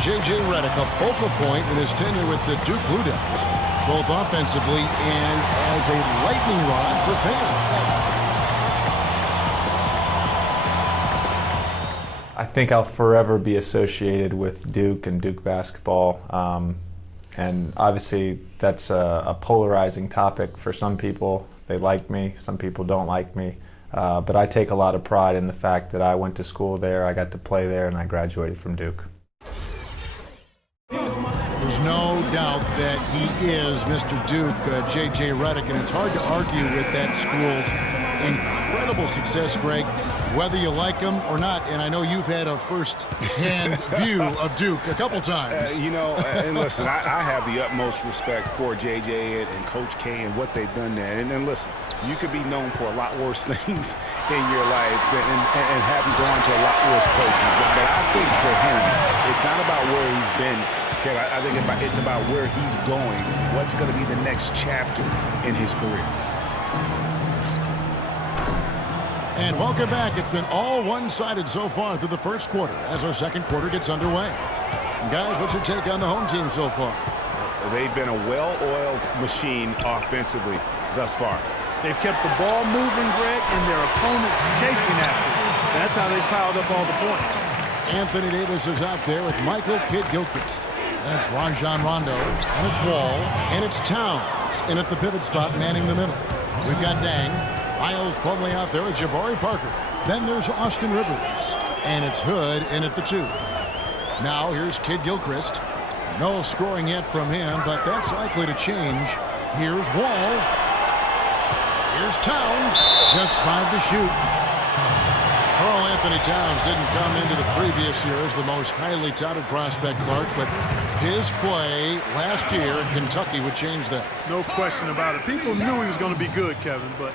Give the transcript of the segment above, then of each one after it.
J.J. Redick, a focal point in his tenure with the Duke Blue Devils, both offensively and as a lightning rod for fans. I think I'll forever be associated with Duke and Duke basketball. And obviously that's a polarizing topic for some people. They like me, some people don't like me. But I take a lot of pride in the fact that I went to school there, I got to play there, and I graduated from Duke. There's no doubt that he is Mr. Duke, J.J. Redick, and it's hard to argue with that school's incredible success, Greg, whether you like him or not. And I know you've had a first-hand view of Duke a couple times. And listen, I have the utmost respect for J.J. and Coach K and what they've done there. And listen, you could be known for a lot worse things in your life and having gone to a lot worse places. But I think for him, it's not about where he's been. Okay, I think it's about where he's going, what's going to be the next chapter in his career. And welcome back. It's been all one-sided so far through the first quarter as our second quarter gets underway. Guys, what's your take on the home team so far? They've been a well-oiled machine offensively thus far. They've kept the ball moving, Greg, and their opponents chasing after it. That's how they piled up all the points. Anthony Davis is out there with Michael Kidd-Gilchrist. And it's Rajon Rondo, and it's Wall, and it's Towns in at the pivot spot manning the middle. We've got Dang, Miles Plumlee out there with Jabari Parker. Then there's Austin Rivers, and it's Hood in at the 2. Now here's Kidd-Gilchrist. No scoring yet from him, but that's likely to change. Here's Wall. Here's Towns, just 5 to shoot. Karl Anthony Towns didn't come into the previous year as the most highly touted prospect, Clark, but his play last year in Kentucky would change that. No question about it. People knew he was going to be good, Kevin, but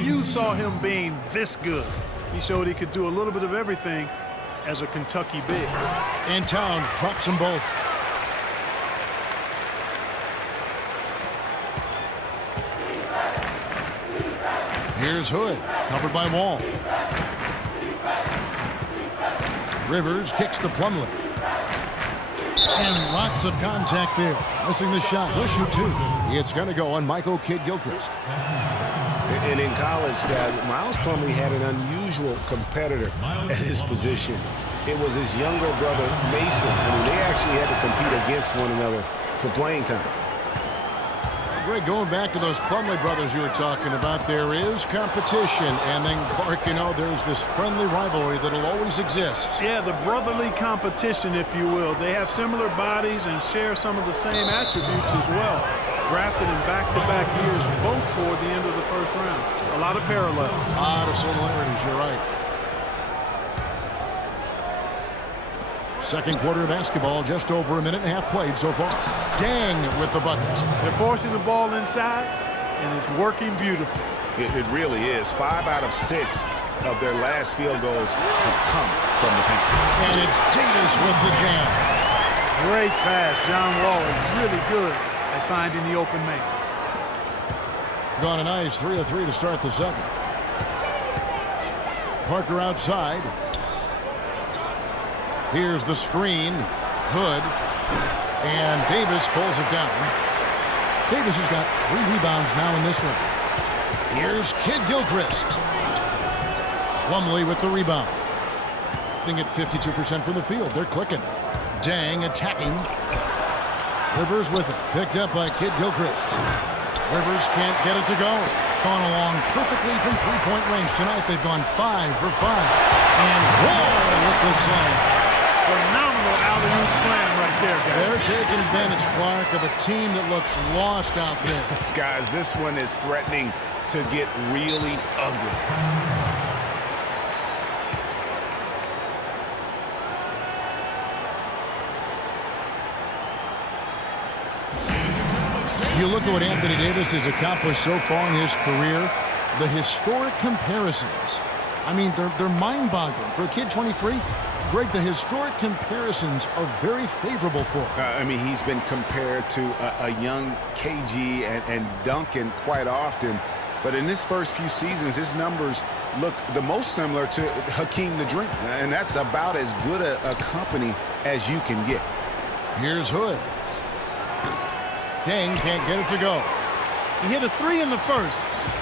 you saw him being this good. He showed he could do a little bit of everything as a Kentucky big. And Towns drops them both. Here's Hood, covered by Wall. Rivers kicks to Plumlee. And lots of contact there. Missing the shot. He'll shoot 2. It's going to go on Michael Kidd-Gilchrist. And in college, Miles Plumlee had an unusual competitor at his position. It was his younger brother, Mason. They actually had to compete against one another for playing time. Greg, going back to those Plumlee brothers you were talking about, there is competition. And then, Clark, there's this friendly rivalry that'll always exist. Yeah, the brotherly competition, if you will. They have similar bodies and share some of the same attributes as well. Drafted in back-to-back years, both toward the end of the first round. A lot of parallels. A lot of similarities, you're right. Second quarter of basketball, just over a minute and a half played so far. Dang with the bucket. They're forcing the ball inside, and it's working beautifully. It really is. 5 out of 6 of their last field goals have come from the paint. And it's Davis with the jam. Great pass. John Wall is really good at finding the open man. Gone a nice 3 of 3 to start the second. Parker outside. Here's the screen. Hood. And Davis pulls it down. Davis has got 3 rebounds now in this one. Here's Kidd-Gilchrist. Plumlee with the rebound. Hitting at 52% from the field. They're clicking. Dang attacking. Rivers with it. Picked up by Kidd-Gilchrist. Rivers can't get it to go. Gone along perfectly from three-point range. Tonight they've gone 5 for 5. And Wall with the slam. Phenomenal alley-oop slam right there, guys. They're taking advantage, Clark, of a team that looks lost out there. Guys, this one is threatening to get really ugly. You look at what Anthony Davis has accomplished so far in his career, the historic comparisons. I mean, they're mind-boggling. For a kid 23, Greg, the historic comparisons are very favorable for him. He's been compared to a young KG and Duncan quite often. But in his first few seasons, his numbers look the most similar to Hakeem the Dream. And that's about as good a company as you can get. Here's Hood. Dang can't get it to go. He hit a 3 in the first,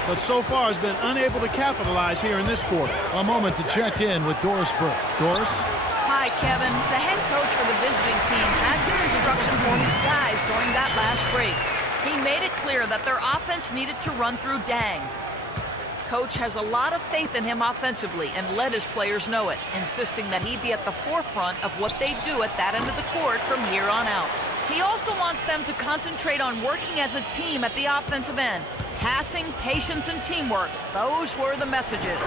but so far has been unable to capitalize here in this quarter. A moment to check in with Doris Burke. Doris? Hi, Kevin. The head coach for the visiting team had some instructions for his guys during that last break. He made it clear that their offense needed to run through Dang. Coach has a lot of faith in him offensively and let his players know it, insisting that he be at the forefront of what they do at that end of the court from here on out. He also wants them to concentrate on working as a team at the offensive end. Passing, patience, and teamwork. Those were the messages.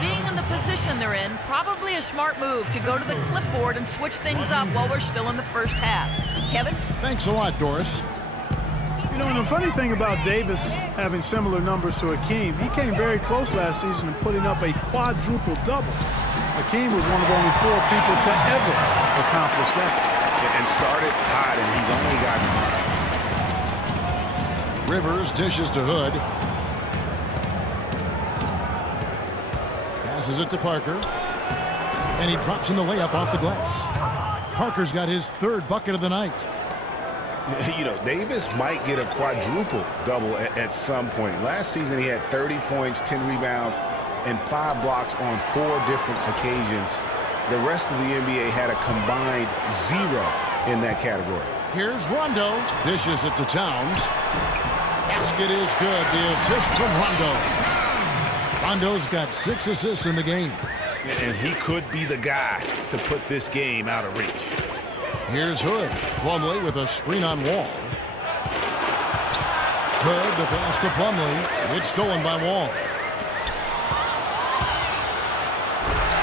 Being in the position they're in, probably a smart move to go to the clipboard and switch things up while we're still in the first half. Kevin? Thanks a lot, Doris. You know, and the funny thing about Davis having similar numbers to Hakeem, he came very close last season in putting up a quadruple double. Hakeem was one of only 4 people to ever accomplish that. And started hot, and he's only gotten Rivers dishes to Hood. Passes it to Parker. And he drops in the layup off the glass. Parker's got his 3rd bucket of the night. You know, Davis might get a quadruple double at some point. Last season, he had 30 points, 10 rebounds, and 5 blocks on 4 different occasions. The rest of the NBA had a combined 0 in that category. Here's Rondo. Dishes it to Towns. Basket is good. The assist from Rondo. Rondo's got 6 assists in the game. And he could be the guy to put this game out of reach. Here's Hood. Plumlee with a screen on Wall. Hood, the pass to Plumlee. It's stolen by Wall.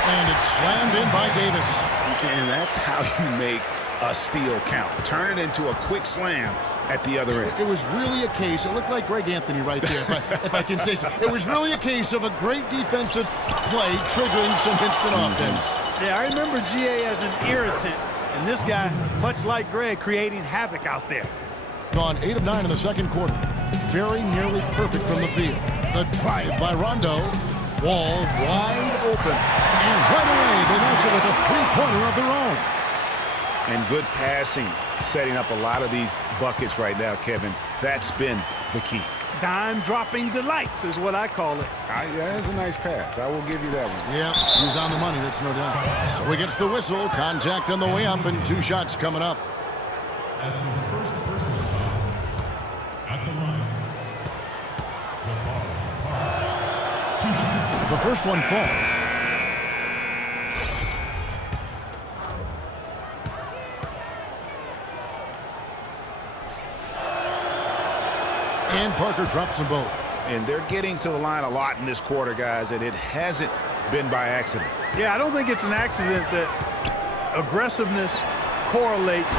And it's slammed in by Davis. And that's how you make a steal count. Turn it into a quick slam at the other end. It was really a case, it looked like Greg Anthony right there, if I can say so. It was really a case of a great defensive play triggering some instant offense. Yeah, I remember GA as an irritant, and this guy, much like Greg, creating havoc out there. Gone 8 of 9 in the second quarter. Very nearly perfect from the field. The drive by Rondo. Wall wide open. And right away, they match it with a 3-pointer of their own. And good passing, setting up a lot of these buckets right now, Kevin. That's been the key. Dime-dropping delights is what I call it. That's a nice pass. I will give you that one. Yeah, he's on the money, that's no doubt. So he gets the whistle. Contact on the way up and 2 shots coming up. That's his first personal foul at the line. Jabbar. 2 shots. The first one falls. And Parker drops them both. And they're getting to the line a lot in this quarter, guys, and it hasn't been by accident. Yeah, I don't think it's an accident that aggressiveness correlates.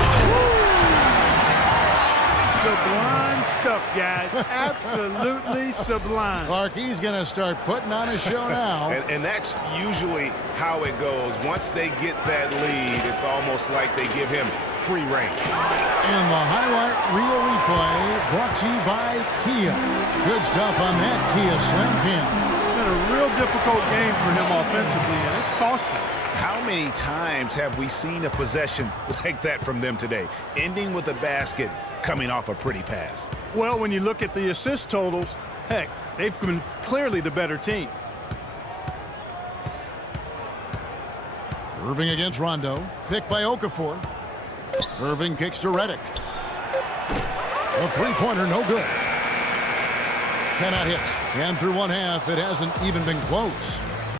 Sublime stuff, guys. Absolutely sublime. Clarkie's going to start putting on a show now. And that's usually how it goes. Once they get that lead, it's almost like they give him free reign. And the highlight reel replay brought to you by Kia. Good stuff on that Kia Slam Cam. It's been a real difficult game for him offensively, and it's costly. How many times have we seen a possession like that from them today, ending with a basket coming off a pretty pass? Well, when you look at the assist totals, heck, they've been clearly the better team. Irving against Rondo. Picked by Okafor. Irving kicks to Redick. A 3-pointer, no good. Cannot hit. And through one half, it hasn't even been close.